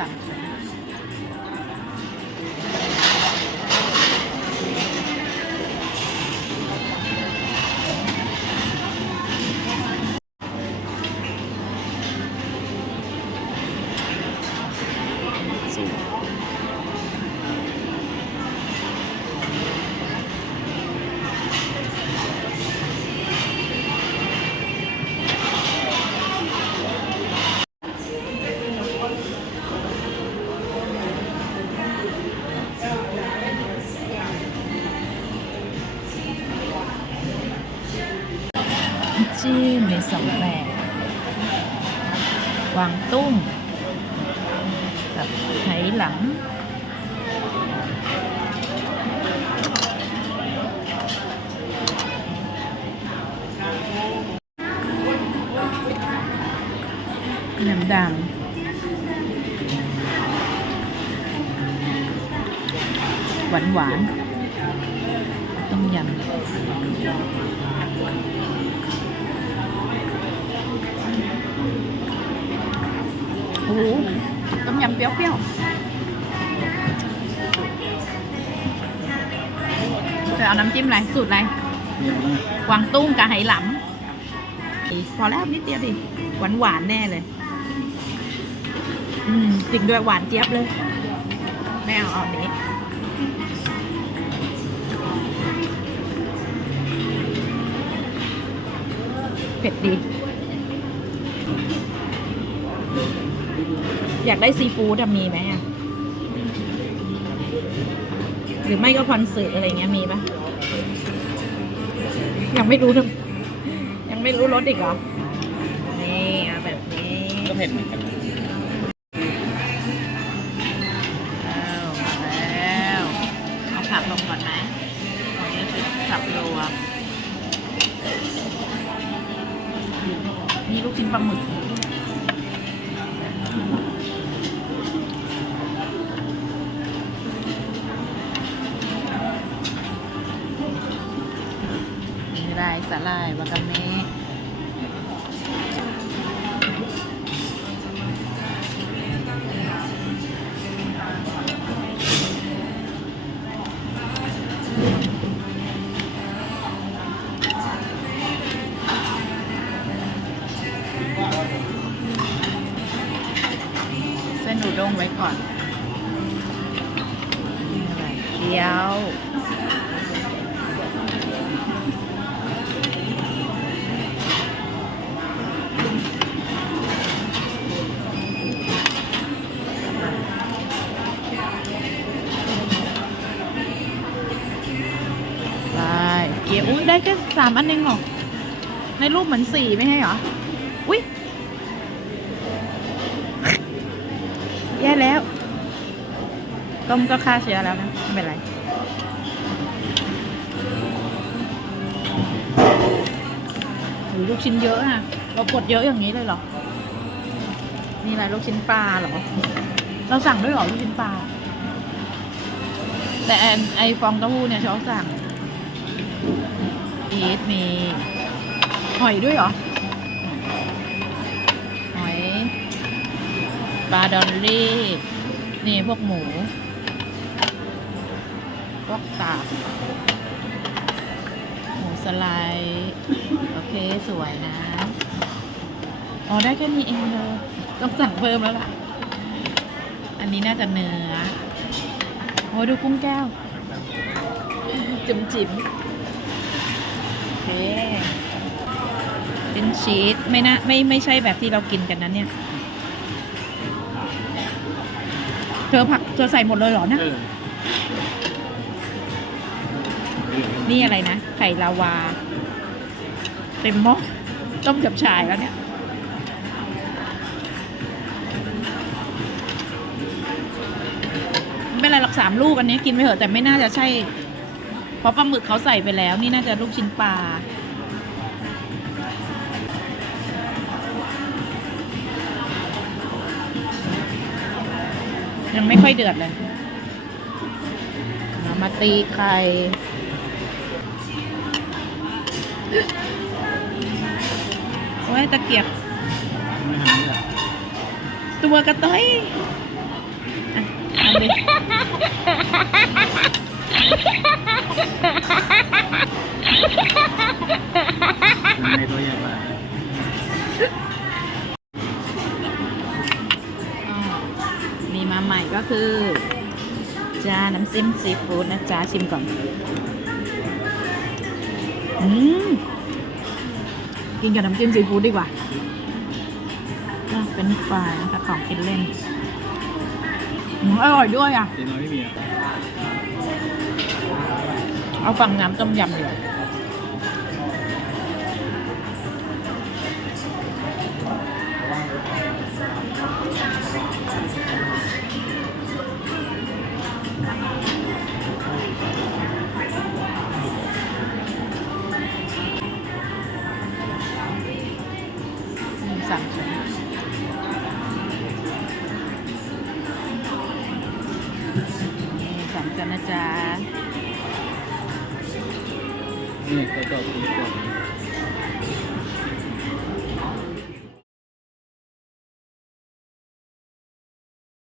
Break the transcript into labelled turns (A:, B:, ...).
A: สั่ง จิ้มมีสองแบบวางตุ้มกับไหหลังน้ำดำหวานหวานต้มยำ เปรี้ยวๆจะเอาน้ำจิ้มอะไร สูตรอะไรกวางตุ้งกับไหหลำพอแล้วนิดเดียวดิ หวานหวานๆแน่เลย อืมจริงด้วยหวานเจี๊ยบเลยไม่เอาเอาอันนี้เผ็ดดี อยากได้ซีฟู้ดอะมีไหมอะหรือไม่ก็คอนเสิร์ตอะไรเงี้ยมีปะยังไม่รู้นะยังไม่รู้รสอีกเหรอ นี่เอาแบบนี้
B: ก็เผ็ดเหมือนกัน
A: แล้วมาแล้วเอาผักลงก่อนไหมอันนี้คือผักรวมนี่ลูกชิ้นปลาหมึก มีลายสาลายวากาเมะเส้นอุด้งไว้ก่อนนี่อะไรเกี๊ยว เยอุ้ยได้แค่สามอันเองหรอ ในรูปเหมือนสี่ไม่ใช่เหรอ อุ้ยแย่แล้ว ต้มก็ฆ่าเชื้อแล้วนะ ไม่เป็นไรหรือลูกชิ้นเยอะอะเรากดเยอะอย่างนี้เลยเหรอ มีอะไรลูกชิ้นปลาเหรอ เราสั่งด้วยเหรอลูกชิ้นปลา แต่แอนไอฟองเต้าหู้เนี่ยชอบสั่ง อีทมีหอยด้วยเหรอ หอยปลาดอลลี่ นี่พวกหมู พวกตับหมูสไลด์โอเคสวยนะ อ๋อ ได้แค่นี้เองเลยต้องสั่งเพิ่มแล้วล่ะ อันนี้น่าจะเนื้อโอ้ดูกุ้งแก้ว จิ๋มจิ๋ม เคเป็นชีสไม่นะไม่ไม่ใช่แบบที่เรากินกันนะเนี่ย เธอผักเธอใส่หมดเลยเหรอนะ
B: เออ
A: นี่อะไรนะ ไข่ลาวา เต็มหม้อต้มจับชายแล้วเนี่ยไม่เป็นไรหรอกสามลูกอันนี้กินไปเถอะแต่ไม่น่าจะใช่ เพราะปลาหมึกเขาใส่ไปแล้วนี่น่าจะลูกชิ้นปลายังไม่ค่อยเดือดเลยเามาตีไข่โอ้ยตะเกียบ ตัวกระต้อยอะ
B: มี
A: มาใหม่ก็คือ จ้าน้ำจิ้มซีฟู้ดนะจ๊ะชิมก่อน อืม กินกับน้ำจิ้มซีฟู้ดดีกว่าอะเป็นไฟรายนะคะของกินเล่นอืมอร่อยด้วยอะ
B: เจ๊น้อยไม่มีอะ
A: เอาฝั่งน้ำต้มยำดีกว่าามชั้นนะ